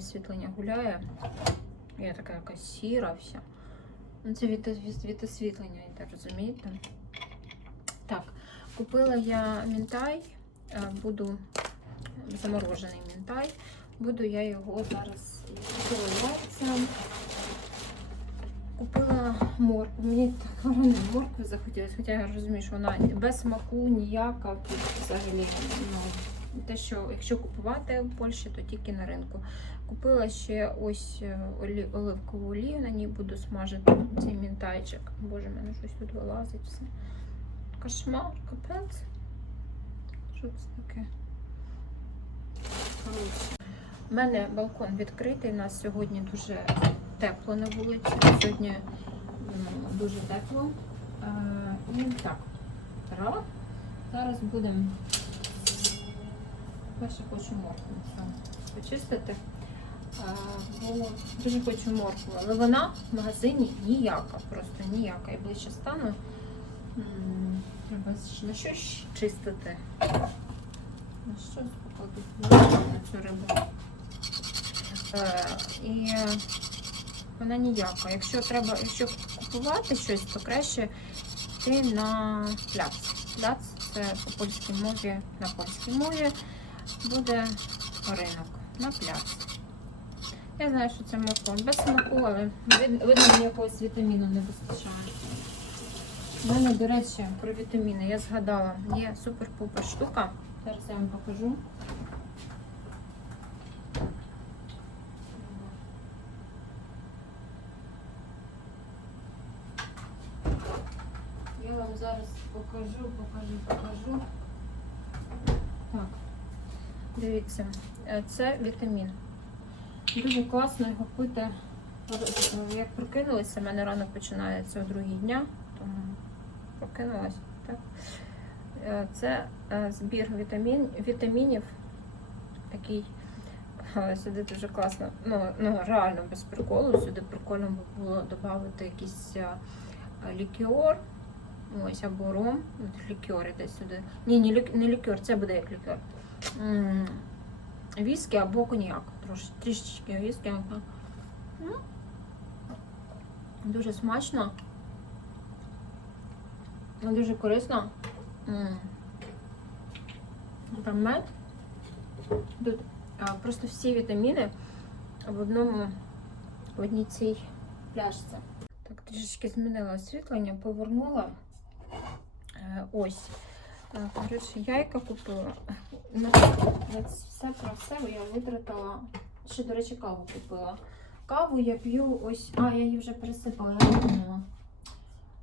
освітлення гуляє. Я така якась сіра вся. Ну, це від, від, від освітлення, йде, розумієте? Так, купила я мінтай, е, буду заморожений мінтай. Буду я його зараз яйця. Купила моркву. Мені так варена моркви захотілося, хоча я розумію, що вона без смаку ніяка взагалі. Ну, те, що якщо купувати в Польщі, то тільки на ринку. Купила ще ось е, олі, оливкову олію, на ній буду смажити цей мінтайчик. Боже, в мене щось тут вилазить все. Кошмар, капець. Що це таке? У мене балкон відкритий. У нас сьогодні дуже тепло на вулиці. Сьогодні дуже тепло. Е, І так, раз. Зараз будемо. Перше хочу моркву почистити. Бо дуже хочу моркву. Але вона в магазині ніяка, просто ніяка. І ближче стану. Треба на щось чистити. На що покладу на цю рибу. Е, І вона ніяка. Якщо треба, якщо купувати щось, то краще йти на пляц. Пляц це по польській мові, на польській мові буде ринок на пляц. Я знаю, що це морква без смаку, але видно, мені якогось вітаміну не вистачає. У мене, до речі, про вітаміни я згадала, є супер-пупер штука. Зараз я вам покажу. Я вам зараз покажу, покажу, покажу. Так, дивіться, е, це вітамін. Дуже класно його пити. Як прокинулися, в мене рано починається о другій дня, тому прокинулась. Так. Е, Це е, збір вітамін, вітамінів, такий е, сюди дуже класно. Ну, ну реально без приколу. Сюди прикольно було додати якийсь лікіор. Ось або ром. Лікер іде сюди. Ні, не, лік, лікер, це буде як лікер. Віскі або коньяк. Трішечки ага. Ну, Дуже смачно. Дуже корисно. Там мед. Тут просто всі вітаміни в одному в одній цій пляшці. Так, трішечки змінила освітлення, повернула. Е, Ось. Коротше, яйка купила. На, на все про все я витратила. Ще, до речі, каву купила. Каву я п'ю ось. А, я її вже пересипала, я.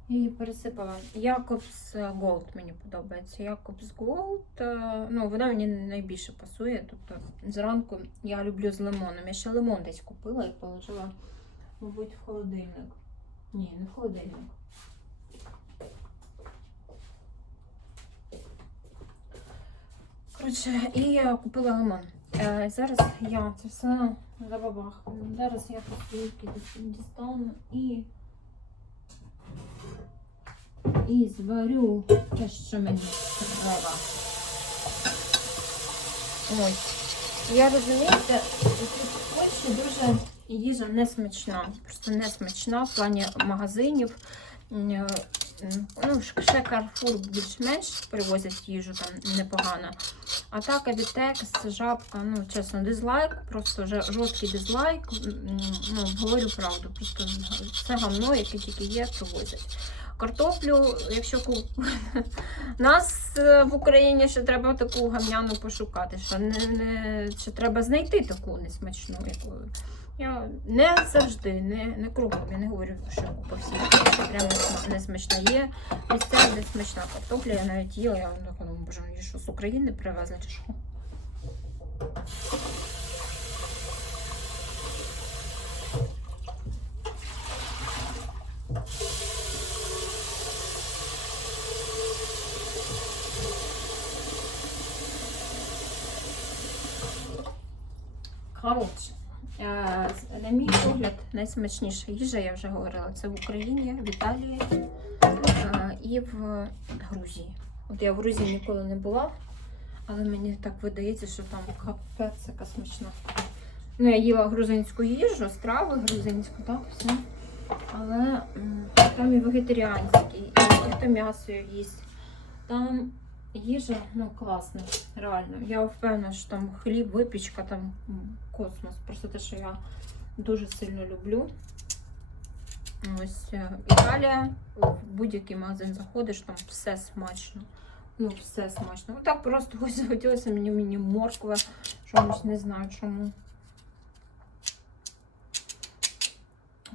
Я її пересипала. Якобс Голд мені подобається. Якобс Голд. е, Ну, вона мені найбільше пасує. Тобто зранку я люблю з лимоном. Я ще лимон десь купила і положила, мабуть, в холодильник. Ні, не в холодильник. Коротше, і я купила лимон. Е, зараз я це все забабах. Зараз я копійки дістану і. І зварю те, що мені треба. Ось. Я розумієте, тут в Польщі дуже їжа не смачна. Просто не смачна в плані магазинів. Ну, ще Carrefour більш-менш привозять їжу там непогано. А так, Авітекс, жабка, ну, чесно, дизлайк, просто жорсткий дизлайк. Ну, говорю правду, просто все гамно, яке тільки є, привозять. Картоплю, якщо ку... нас е, в Україні ще треба таку гамняну пошукати, що не, не що треба знайти таку несмачну, яку я не завжди, не, не кругом. Я не говорю, що по всій що несма- несмачна є. Місця, де смачна картопля, я навіть їла, я думаю, боже, мені що з України привезли чи що? Коротше, е, з- на мій погляд, найсмачніша їжа, я вже говорила, це в Україні, в Італії е, і в Грузії. От я в Грузії ніколи не була, але мені так видається, що там капець яка смачна Ну, я їла грузинську їжу, страви грузинську, так, все. Але там і вегетаріанські, і хто м'ясо їсть. Там їжа ну, класна, реально. Я впевнена, що там хліб, випічка, там космос. Просто те, що я дуже сильно люблю. Ось е, Італія, в будь-який магазин заходиш, там все смачно. Ну, все смачно. Отак просто ось захотілося мені мені морква, чомусь не знаю чому.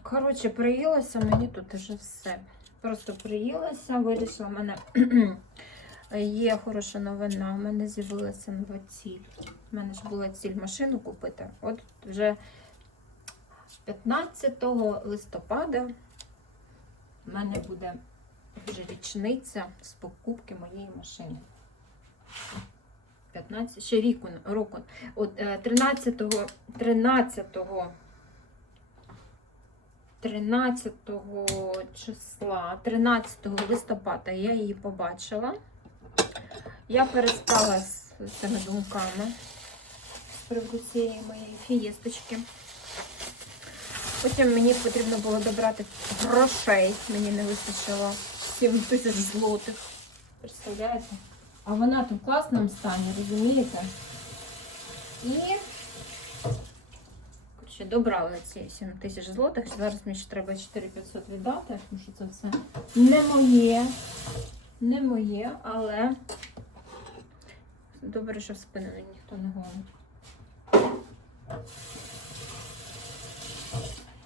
Коротше, приїлася мені тут вже все. Просто приїлася, вирішила мене. Є хороша новина, у мене з'явилася нова ціль. У мене ж була ціль машину купити. От вже 15 листопада в мене буде вже річниця з покупки моєї машини. 15, ще рік, року. От е, 13, 13, 13 числа, 13 листопада я її побачила. Я перестала з цими думками з приводу цієї моєї фієсточки. Потім мені потрібно було добрати грошей. Мені не вистачило 7 тисяч злотих. Представляєте? А вона тут в класному стані, розумієте? І коротше, добрала ці 7 тисяч злотих. Зараз мені ще треба 4500 віддати, тому що це все не моє. Не моє, але добре, що в спину ніхто не гонить.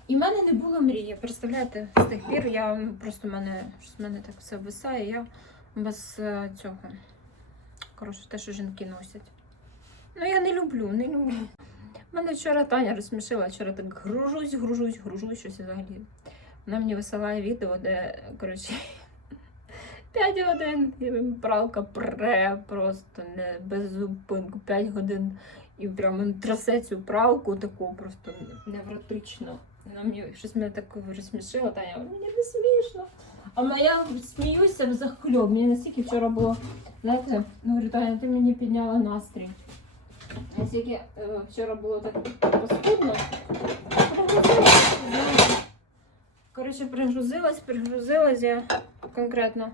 І в мене не було мрії. Представляєте, з тих пір я просто мене, щось мене так все висає. Я без е, цього. Коротше, те, що жінки носять. Ну, я не люблю, не люблю. Мене вчора Таня розсмішила, вчора так гружусь, гружусь, гружусь, щось взагалі. Вона мені висилає відео, де, коротше, 5 годин і пралка пре просто не без зупинку. 5 годин і прямо трясе цю пралку таку просто невротично. Вона мені щось мене так розсмішила, Таня, говорить, мені не смішно. А я сміюся захльоб. Мені настільки вчора було, знаєте, ну, говорю, Таня, ти мені підняла настрій. Настільки е, вчора було так паскудно. Коротше, пригрузилась, пригрузилась я конкретно.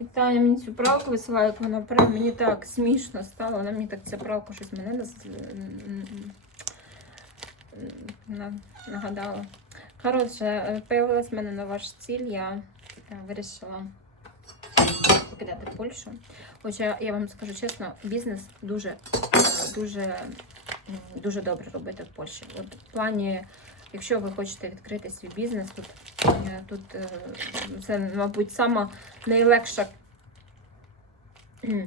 І Таня мені цю пралку висилає, як вона пре, мені так смішно стало. Вона мені так ця пралка щось мене на- нагадала. Коротше, е, появилась в мене нова ж ціль. Я е, вирішила покидати Польщу. Хоча я вам скажу чесно, бізнес дуже, дуже, дуже добре робити в Польщі. От в плані, якщо ви хочете відкрити свій бізнес, тут, тут е, це, мабуть, сама найлегша. е,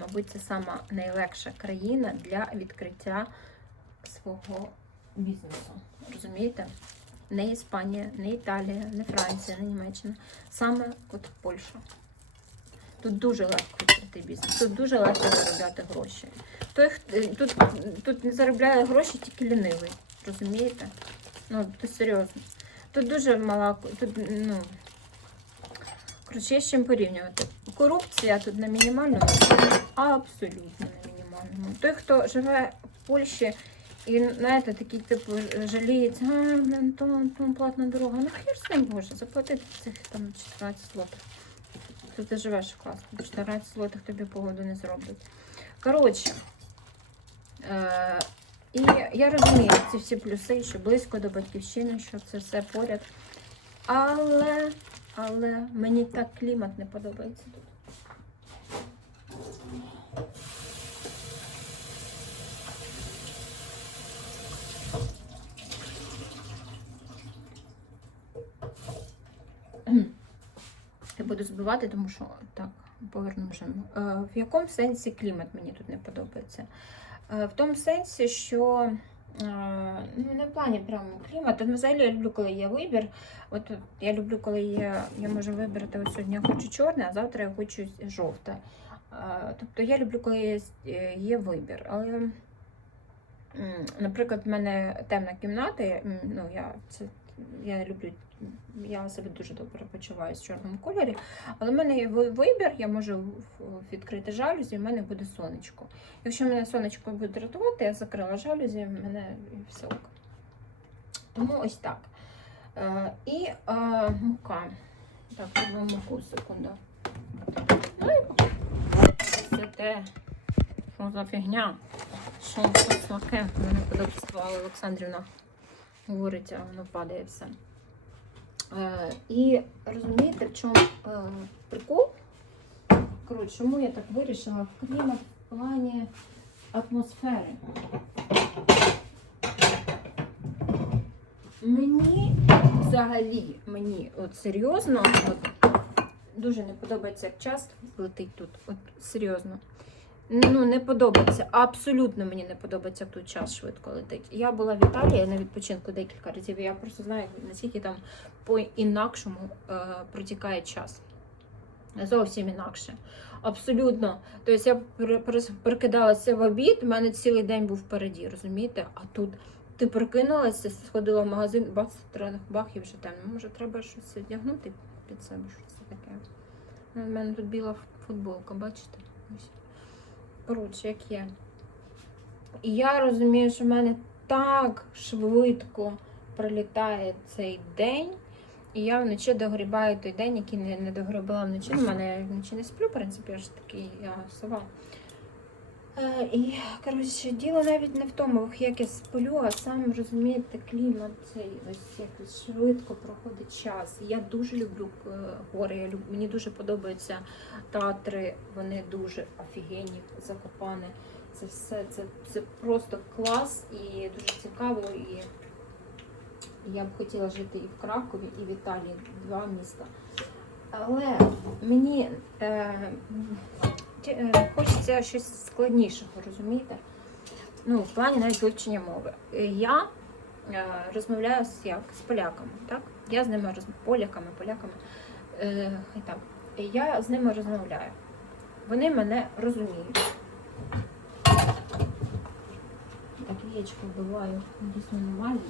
Мабуть, це сама найлегша країна для відкриття свого бізнесу. Розумієте? Не Іспанія, не Італія, не Франція, не Німеччина. Саме от Польща. Тут дуже легко відкрити бізнес, тут дуже легко заробляти гроші. Той, хто- тут, тут не заробляє гроші тільки лінивий. Розумієте? Ну, то серйозно. Тут дуже мала, тут, ну. Коротше, є з чим порівнювати. Корупція тут на мінімальному, абсолютно на мінімальному. Той, хто живе в Польщі і, знаєте, такий, типу, жаліється, а, блін, то, то платна дорога. Ну хер з ним Боже, заплатити цих там 14 злотих. Тут ти живеш класно, 14 злотих тобі погоду не зроблять. Коротше, е, і я розумію ці всі плюси, що близько до батьківщини, що це все поряд. Але, але мені так клімат не подобається тут. Я буду збивати, тому що так, поверну вже. В якому сенсі клімат мені тут не подобається? Е, В тому сенсі, що е, ну, не в плані прямо клімату. Взагалі я люблю, коли є вибір. От я люблю, коли є, я можу вибрати от сьогодні я хочу чорне, а завтра я хочу жовте. Е, Тобто я люблю, коли є вибір. Але, наприклад, в мене темна кімната, ну, я це я люблю, я себе дуже добре почуваю в чорному кольорі. Але в мене є вибір, я можу відкрити жалюзі, і в мене буде сонечко. Якщо мене сонечко буде рятувати, я закрила жалюзі, в мене все ок. Тому ось так. Е, і е, мука. Так, візьмемо муку, секунду. Ну це те, що за фігня. Що це слаке? Мене подобство Олександрівна говорить, а воно падає все. Е, і розумієте, в чому е, прикол? Коротше, чому я так вирішила клімат в плані атмосфери? Мені взагалі, мені от серйозно, от, дуже не подобається, як час летить тут. От серйозно. Ну, не подобається. Абсолютно мені не подобається, тут час швидко летить. Я була в Італії на відпочинку декілька разів. і Я просто знаю, наскільки там по-інакшому е, протікає час. Зовсім інакше. Абсолютно. Тобто я прикидалася в обід, у мене цілий день був впереді, розумієте? А тут ти прокинулася, сходила в магазин, бац, бах, і вже темно. Може, треба щось одягнути під себе, що це таке. У мене тут біла футболка, бачите? Ось. Коротше, як є. І я розумію, що в мене так швидко пролітає цей день. І я вночі догрібаю той день, який не, не догрібала вночі. У мене я вночі не сплю, в принципі, я ж такий я сова. Е, і, коротше, діло навіть не в тому, як я сплю, а сам розумієте, клімат цей ось якось швидко проходить час. Я дуже люблю е, гори, я люб... мені дуже подобаються театри, вони дуже офігенні, закопане. Це все, це, це просто клас і дуже цікаво. І я б хотіла жити і в Кракові, і в Італії, два міста. Але мені е, хочеться щось складнішого, розумієте? Ну, в плані навіть вивчення мови. Е, Я е, розмовляю з, як, з поляками, так? Я з ними розмовляю, поляками, поляками. Е, хай так. Я з ними розмовляю. Вони мене розуміють. Так, яєчко вбиваю, дійсно нормально.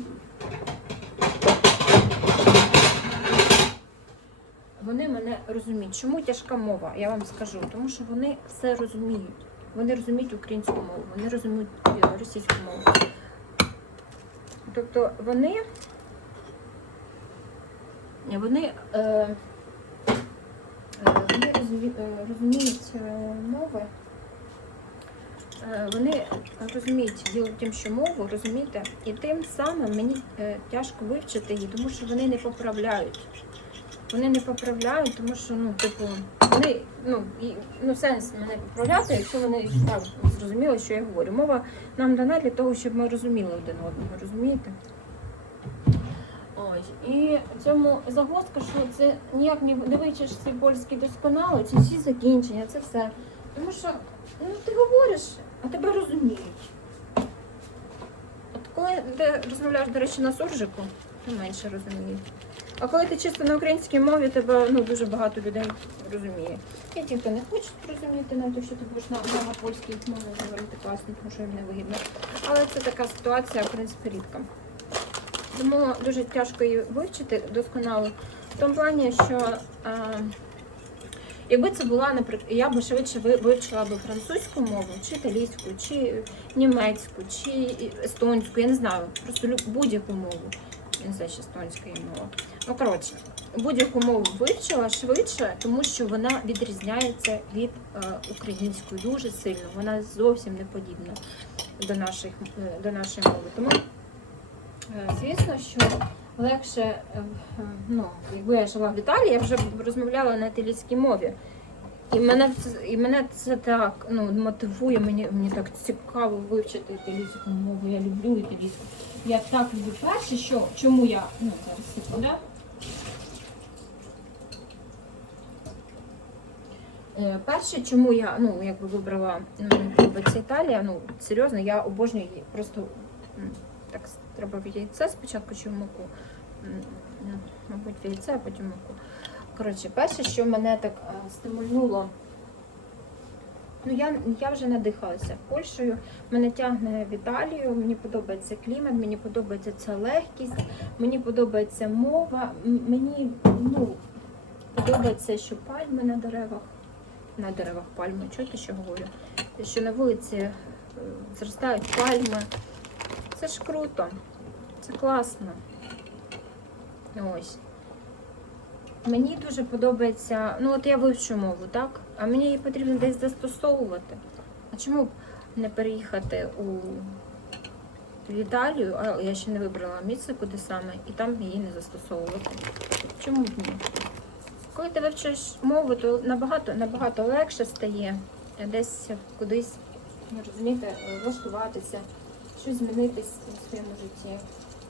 Вони мене розуміють. Чому тяжка мова? Я вам скажу. Тому що вони все розуміють. Вони розуміють українську мову, вони розуміють е, російську мову. Тобто вони, вони, е, е, вони е, розуміють мови. Вони розуміють діло в тім, що мову розумієте, і тим самим мені тяжко вивчити її, тому що вони не поправляють. Вони не поправляють, тому що ну, типу, вони ну, і, ну сенс мене поправляти, якщо вони так зрозуміли, що я говорю. Мова нам дана для того, щоб ми розуміли один одного, розумієте? Ось. І цьому загвоздка, що це ніяк не, вивчиш цей польський досконало, ці всі закінчення, це все. Тому що ну, ти говориш, а тебе розуміють. От коли ти розмовляєш, до речі, на суржику, ти менше розуміють. А коли ти чисто на українській мові, тебе ну, дуже багато людей розуміє. Є ті, хто не хочуть розуміти, навіть що ти будеш на, на польській мові говорити класно, тому що їм не вигідно. Але це така ситуація, в принципі, рідка. Тому дуже тяжко її вивчити досконало. В тому плані, що е, якби це була, наприклад, я б швидше вивчила б французьку мову, чи італійську, чи німецьку, чи естонську, я не знаю, просто будь-яку мову. Чи естонська є мова. Ну, коротше, будь-яку мову вивчила швидше, тому що вона відрізняється від е, української дуже сильно. Вона зовсім не подібна до, наших, е, до нашої мови. Тому, е, звісно, що легше, е, е, ну, якби я жила в Італії, я вже розмовляла на італійській мові. І мене це і мене це так ну, мотивує, мені, мені так цікаво вивчити італійську мову. Я люблю італійську. Я так люблю перше, що чому я. Ну, зараз секунда. Е, Перше, чому я ну, якби вибрала ну, мені Італія, ну серйозно, я обожнюю її. Просто так треба в яйце спочатку чи в муку. М, Мабуть, в яйце, а потім в муку. Коротше, перше, що мене так е, стимульнуло Ну, я, я вже надихалася Польщею. Мене тягне в Італію, мені подобається клімат, мені подобається ця легкість, мені подобається мова. Мені ну, подобається, що пальми на деревах. На деревах пальми, чуєте, що говорю? Що на вулиці е, зростають пальми. Це ж круто, це класно. Ось. Мені дуже подобається, ну от я вивчу мову, так? А мені її потрібно десь застосовувати. А чому б не переїхати у в Італію, а я ще не вибрала місце, куди саме, і там її не застосовувати. Чому б ні? Коли ти вивчиш мову, то набагато, набагато легше стає десь кудись, ну, розумієте, влаштуватися, щось змінитись у своєму житті,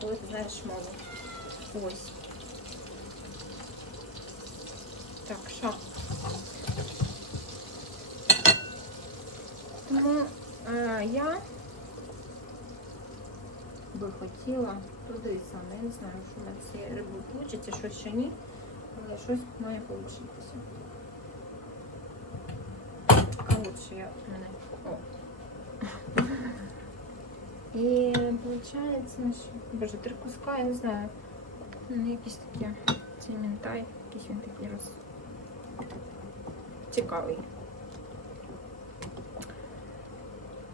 коли ти знаєш мову. Ось. Так, що? Тому е, я би хотіла саме. Я не знаю, що на цієї риби вийде, щось ще ні, але щось має получитися. Коротше, я мене. О. І виходить, що... Боже, три куска, я не знаю. Ну, якісь такі. Цей мінтай, якийсь він такий роз. Цікавий.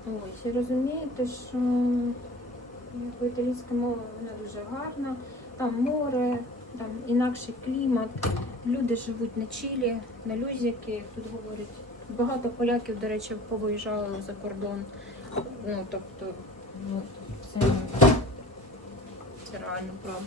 Ось, розумієте, що якби італійська мова вона дуже гарна, там море, там інакший клімат, люди живуть на Чилі, на Люзіки, тут говорять. Багато поляків, до речі, повиїжджали за кордон. Ну, тобто, ну, це, це реально правда.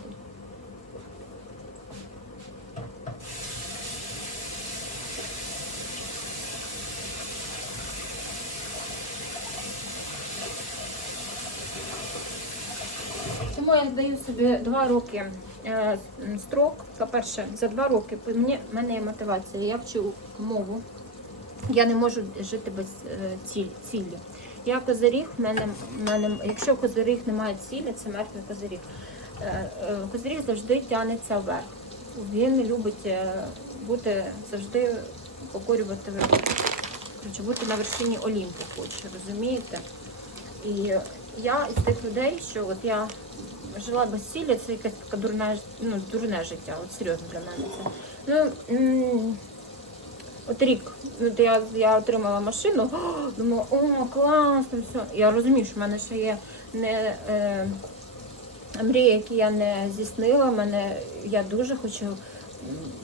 Тому я даю собі два роки е, строк. По-перше, за два роки мені, в мене є мотивація. Я вчу мову. Я не можу жити без е, ціль, цілі. Я козиріг, в мене, в мене, якщо козиріг не має цілі, це мертвий козиріг. Е, е, Козиріг завжди тягнеться вверх. Він любить е, бути завжди покорювати верх. Бути на вершині Олімпу хоче, розумієте? І я із тих людей, що от я жила без цілі, це якесь таке дурне, ну, дурне життя, от серйозно для мене це. Ну, от рік, от я, я отримала машину, думала, о, класно, все. Я розумію, що в мене ще є не е, мрії, які я не здійснила. Мене, я дуже хочу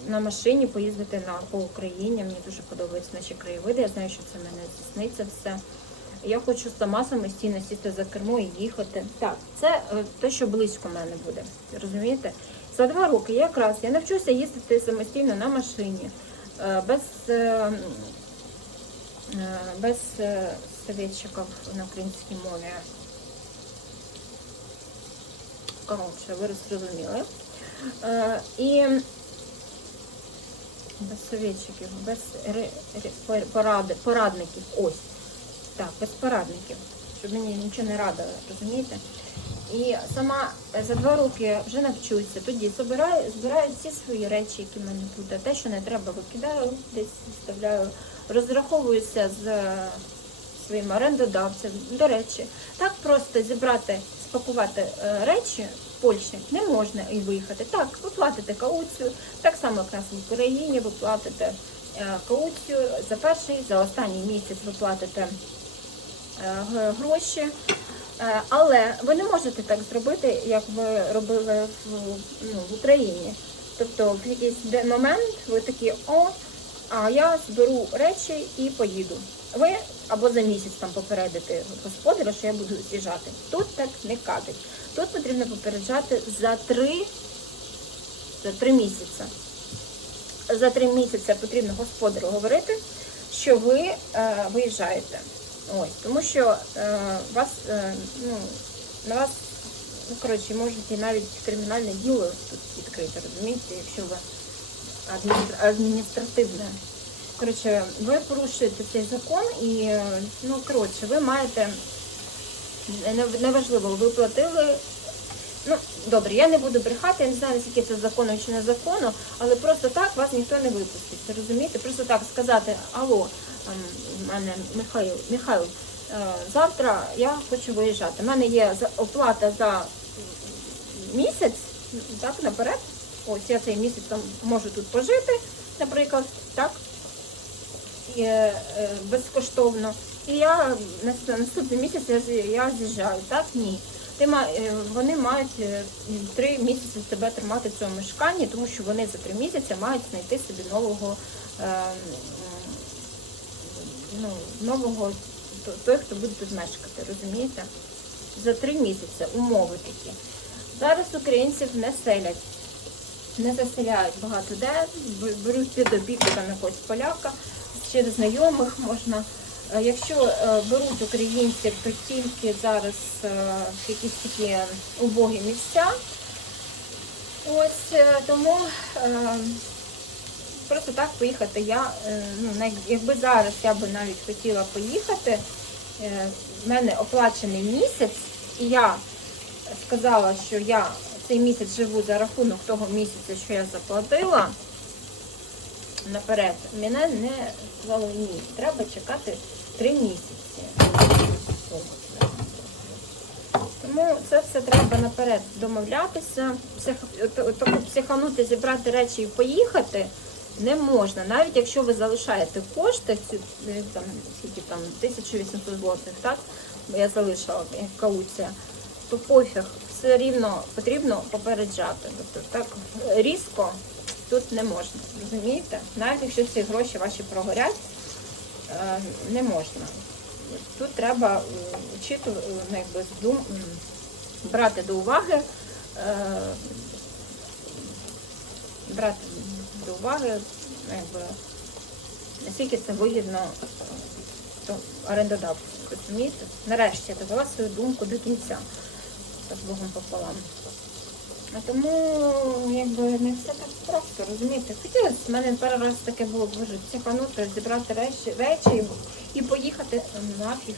на машині поїздити на, по Україні. Мені дуже подобаються наші краєвиди. Я знаю, що це мене здійсниться все. Я хочу сама самостійно сісти за кермо і їхати. Так, це е, те, що близько мене буде. Розумієте? За два роки якраз я навчуся їздити самостійно на машині, е, без, е, без советчиків на українській мові. Коротше, ви зрозуміли. Е, І без советчиків, без поради, порадників. Ось. Так, без порадників, щоб мені нічого не радили, розумієте? І сама е, за два роки вже навчуся, тоді збираю, збираю всі свої речі, які в мене тут, те, що не треба, викидаю, десь вставляю, розраховуюся з е, своїм орендодавцем. До речі, так просто зібрати, спакувати е, речі в Польщі не можна і виїхати. Так, ви платите кауцію, так само, як нас в Україні, ви кауцію за перший, за останній місяць ви платите гроші. Е, Але ви не можете так зробити, як ви робили в, ну, в Україні. Тобто в якийсь момент ви такі, о, а я зберу речі і поїду. Ви або за місяць там попередити господаря, що я буду з'їжджати. Тут так не кажуть. Тут потрібно попереджати за три, за три місяці. За три місяці потрібно господарю говорити, що ви е, виїжджаєте. Ось, тому що е, вас, е, ну, на вас, ну, коротше, можете навіть кримінальне діло тут відкрити, розумієте, якщо ви адміністр- адміністративне. Коротше, ви порушуєте цей закон і, е, ну, коротше, ви маєте, не- неважливо, ви платили Ну, добре, я не буду брехати, я не знаю, наскільки це законно чи не законно, але просто так вас ніхто не випустить. Розумієте? Просто так сказати, алло, ем, мене Михайло, Михайло, е, завтра я хочу виїжджати. У мене є оплата за місяць, так, наперед. Ось я цей місяць там можу тут пожити, наприклад, так, і, е, е, безкоштовно. І я наступний місяць я з'їжджаю, так? Ні. Ти е, вони мають е, три місяці тебе тримати в цьому мешканні, тому що вони за три місяці мають знайти собі нового, е, ну, нового той, хто буде тут мешкати, розумієте? За три місяці умови такі. Зараз українців не селять, не заселяють багато де, беруть під опіку там якогось поляка, через знайомих можна. Е, Якщо е, беруть українців, то тільки зараз е, якісь такі убогі місця. Ось тому просто так поїхати. Я ну, якби зараз я би навіть хотіла поїхати, в мене оплачений місяць, і я сказала, що я цей місяць живу за рахунок того місяця, що я заплатила наперед. Мене не сказали ні. Треба чекати три місяці. Тому це все треба наперед домовлятися. Псих... психанути, зібрати речі і поїхати не можна. Навіть якщо ви залишаєте кошти, е, там, скільки там, 1800 злотих, так? Я залишила як кауція, то пофіг, все рівно потрібно попереджати. Тобто так різко тут не можна. Розумієте? Навіть якщо ці гроші ваші прогорять, не можна. Тут треба е, вчиту, е, ну, брати до уваги, е, брати до уваги, ну, якби, наскільки це вигідно е, орендодавцю. Розумієте? Нарешті я довела свою думку до кінця. З Богом пополам. А тому якби не все так просто, розумієте? Хотілося, в мене перший раз таке було боже, психанути, зібрати речі, речі і поїхати нафіг.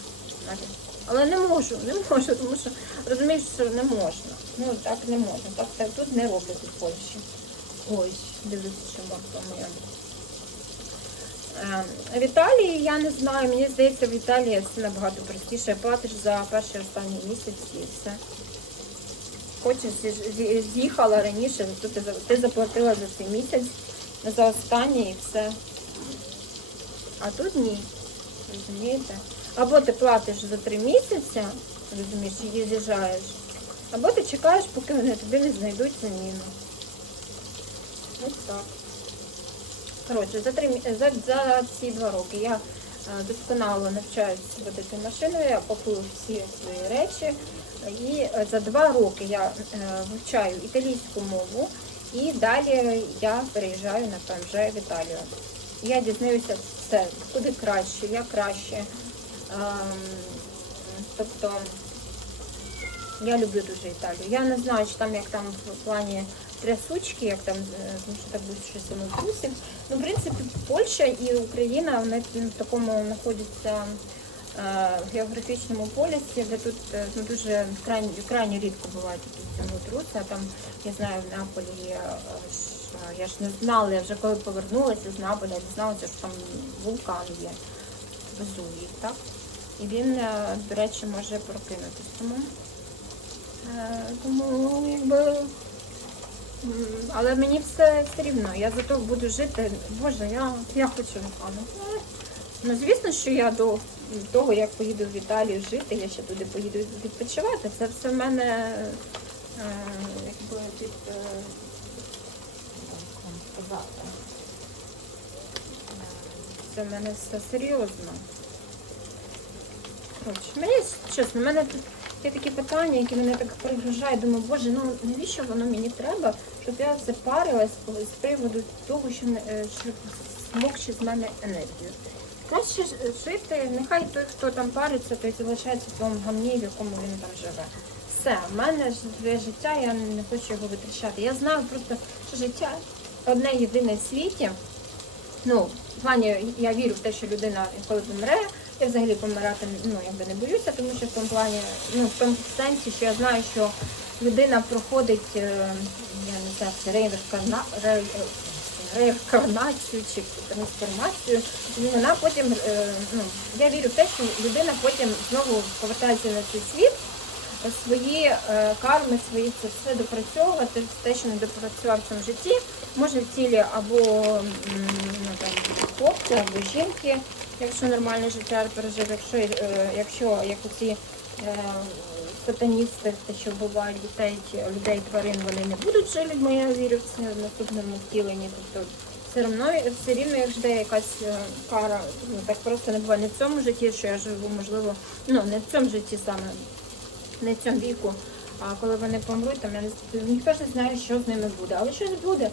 Але не можу, не можу, тому що розумієш, що не можна. Ну так не можна. Так, так тут не роблять у Польщі. Ой, дивлюся, що морква моя. Е, В Італії я не знаю, мені здається, в Італії все набагато простіше. Платиш за перший останній місяць і все. Хочеш, з'їхала раніше, то ти, ти заплатила за цей місяць, за останній і все. А тут ні. Розумієте? Або ти платиш за три місяці, розумієш, і з'їжджаєш, або ти чекаєш, поки вони тобі не знайдуть заміну. Ось так. Коротше, за, три, за, за ці два роки я досконало навчаюся водити машиною, я пакую всі свої речі. І е, за два роки я е, вивчаю італійську мову і далі я переїжджаю на ПМЖ в Італію. Я дізнаюся все, куди краще, як краще. Ем, Тобто я люблю дуже Італію. Я не знаю, чи там як там в плані трясучки, як там, е, тому що так буде щось самокусів. Ну, в принципі, Польща і Україна вони в такому знаходяться е, в географічному полісі, де тут е, ну, дуже крайні, крайні рідко бувають якісь землетруси. А там, я знаю, в е, я ж не знала, я вже коли повернулася з Неаполя, я дізналася, що там вулкан є. Везувій, так? І він, до речі, може прокинутися. Тому, тому якби. Але мені все, все рівно, я зато буду жити. Боже, я, я хочу Непану. Ну, звісно, що я до того, як поїду в Італію жити, я ще туди поїду відпочивати. Це все в мене е, якби під е. Це в мене все серйозно. Коротше, мені чесно, в мене тут є такі питання, які мене так перегружають. Думаю, боже, ну навіщо воно мені треба, щоб я це парилась з приводу того, що, е, смокче з мене енергію. Краще ж- жити, нехай той, хто там париться, той залишається в тому гамні, в якому він там живе. Все, в мене своє життя, я не хочу його витрачати. Я знаю просто, що життя одне єдине в світі. Ну, в плані я вірю в те, що людина коли помре, я взагалі помирати ну, якби не боюся, тому що в тому плані, ну в тому сенсі, що я знаю, що людина проходить, е, я не знаю, реінкарна... ре- е, реінкарнацію чи трансформацію, вона потім, е, ну, я вірю в те, що людина потім знову повертається на цей світ, свої карми, свої це все допрацьовувати, те, що не допрацював в цьому житті, може в тілі або ну, хлопця, або жінки, якщо нормальне життя пережив, якщо, е, якщо як оці е, сатаністи, що вбивають дітей, людей, тварин, вони не будуть жити, бо я вірю в це в наступному втіленні. Тобто все одно все рівно як жде якась е, кара. Ну так просто не буває не в цьому житті, що я живу, можливо, ну не в цьому житті саме, не в цьому віку. А коли вони помруть, там я не ніхто ж не знає, що з ними буде. Але щось буде.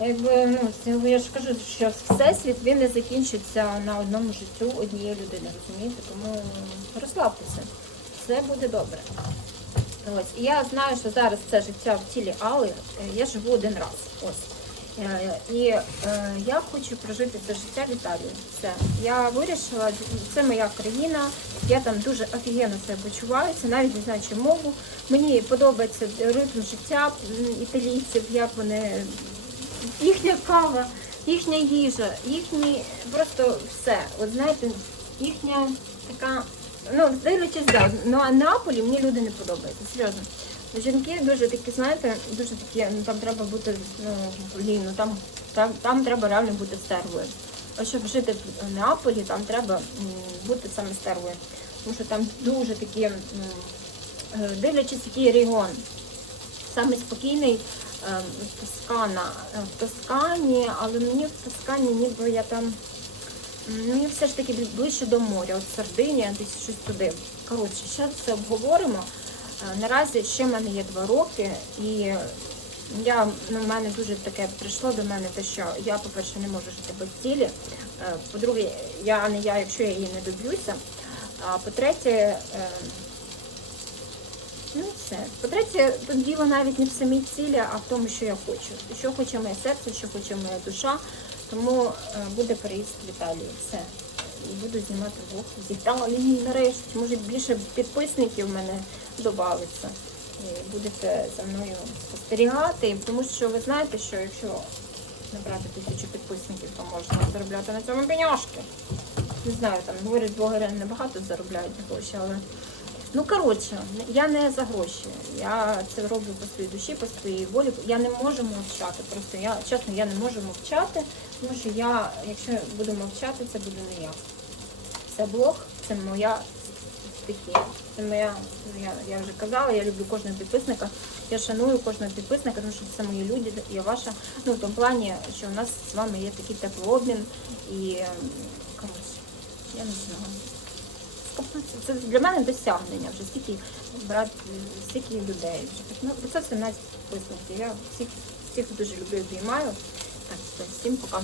Якби ну я ж кажу, що всесвіт він не закінчиться на одному життю однієї людини, розумієте? Тому розслабтеся, все буде добре. Ось і я знаю, що зараз це життя в тілі Алли, е, я живу один раз. Ось. Е, І е, я хочу прожити це життя в Італії. Все. Я вирішила, це моя країна, я там дуже офігенно себе почуваюся, навіть не знаю, чи мову. Мені подобається ритм життя італійців, як вони їхня кава, їхня їжа, їхні просто все. От знаєте, їхня така, ну, дивлячись, да, на Неаполі мені люди не подобаються, серйозно. Жінки дуже такі, знаєте, дуже такі, ну там треба бути, ну, блін, ну там, там, там треба реально бути стервою. А щоб жити в Неаполі, там треба бути саме стервою. Тому що там дуже такі, е, дивлячись, який регіон, саме спокійний Тоскана. Е, В Тоскані, але мені в Тоскані ніби я там. Мені все ж таки ближче до моря, от Сардинія, десь щось туди. Коротше, ще це обговоримо. Е, Наразі ще в мене є два роки, і я, ну, в мене дуже таке прийшло до мене, те, що я, по-перше, не можу жити без цілі. Е, По-друге, я не я, якщо я її не доб'юся. А по-третє, е, Ну все. По-третє, тут діло навіть не в самій цілі, а в тому, що я хочу. Що хоче моє серце, що хоче моя душа. Тому е, буде переїзд в Італію. Все. І буду знімати влог з Італії нарешті. Може більше підписників в мене додається. Будете за мною спостерігати. Тому що ви знаєте, що якщо набрати тисячу підписників, то можна заробляти на цьому пеняшки. Не знаю, там говорять, блогери небагато заробляють гроші, але. Ну, коротше, я не за гроші. Я це роблю по своїй душі, по своїй волі. Я не можу мовчати. Просто я чесно, я не можу мовчати, тому що я, якщо буду мовчати, це буде не я. Це блог, це моя стихія. Це моя, ну, я, я вже казала, я люблю кожного підписника. Я шаную кожного підписника, тому що це мої люди, я ваша. Ну, в тому плані, що у нас з вами є такий теплообмін і ем, коротше, я не знаю. Це для мене досягнення вже стільки брат, стільки людей. Ну, 517 підписників. Я всіх, всіх дуже люблю обіймаю. Так, всім пока.